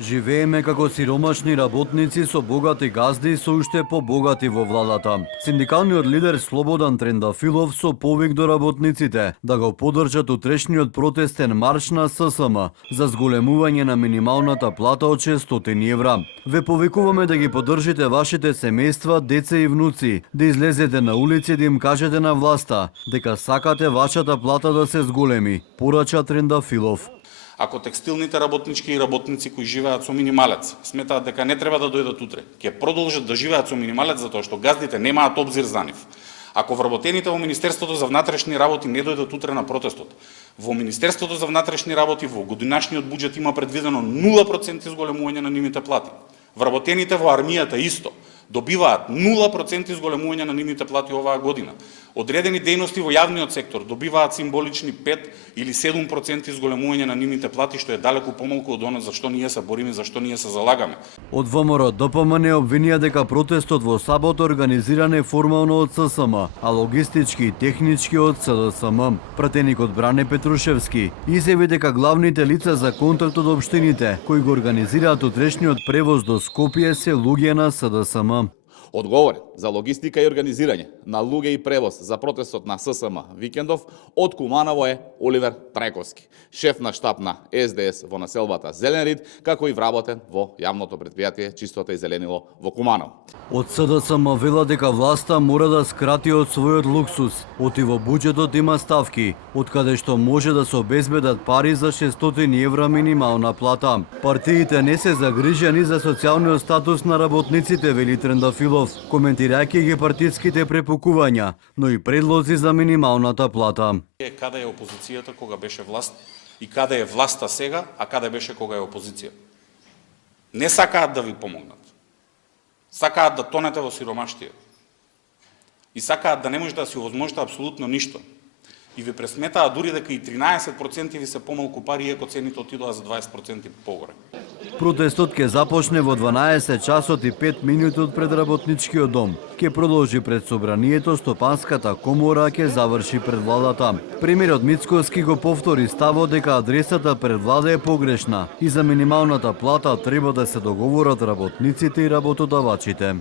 Живееме како сиромашни работници со богати газди и со уште побогати во владата. Синдикалниот лидер Слободан Трендафилов со повик до работниците да го поддржат утрешниот протестен марш на ССМ за зголемување на минималната плата од 600 евра. Ве повикуваме да ги поддржите вашите семејства, деца и внуци, да излезете на улици да им кажете на власта дека сакате вашата плата да се зголеми, порача Трендафилов. Ако текстилните работнички и работници кои живеат со минималец сметаат дека не треба да дојдат утре, ќе продолжат да живеат со минималец затоа што газдите немаат обзир за нив. Ако вработените во Министерството за внатрешни работи не дојдат утре на протестот, во Министерството за внатрешни работи во годинашниот буџет има предвидено 0% изголемување на нивните плати. Вработените во армијата исто добиваат 0% изголемување на нивните плати оваа година. Одредени дејности во јавниот сектор добиваат символични 5 или 7% изголемување на нивните плати, што е далеку помалку од оно за што ние се бориме, за што ние се залагаме. Од ВМРО ДПМН обвинија дека протестот во сабота организиран е формално од ССМ, а логистички и технички од СДСМ. Пратеникот Бране Петрушевски изјави дека главните лица за контакт од општините кои го организираат утрешниот превоз до Скопје се луѓе на СДСМ. Одговорен за логистика и организирање на луѓе и превоз за протестот на ССМ викендов од Куманово е Оливер Трајковски, шеф на штаб на СДС во населбата Зеленрид, како и вработен во јавното претпријатие Чистота и зеленило во Куманово. Од СДСМ вела дека власта мора да скрати од својот луксус, оти во буџетот има ставки, од каде што може да се обезбедат пари за 600 евра минимална плата. Партиите не се загрижени за социјалниот статус на работниците, вели Трендафилов, коментирајќи ги партиските препукувања, но и предлози за минималната плата. Каде е опозицијата кога беше власт и каде е власта сега, а каде беше кога е опозиција. Не сакаат да ви помогнат. Сакаат да тонете во сиромаштија. И сакаат да не можете да си овозможите апсолутно ништо. И ви пресметаат дури дека и 13% ви се помалку пари, иако цените отидоа за 20% погоре. Протестот ќе започне во 12 часот и 5 минути од пред работничкиот дом. Ќе продолжи пред собранието, Стопанската комора ќе заврши пред владата. Премиерот Мицкоски го повтори ставот дека адресата пред влада е погрешна и за минималната плата треба да се договорат работниците и работодавачите.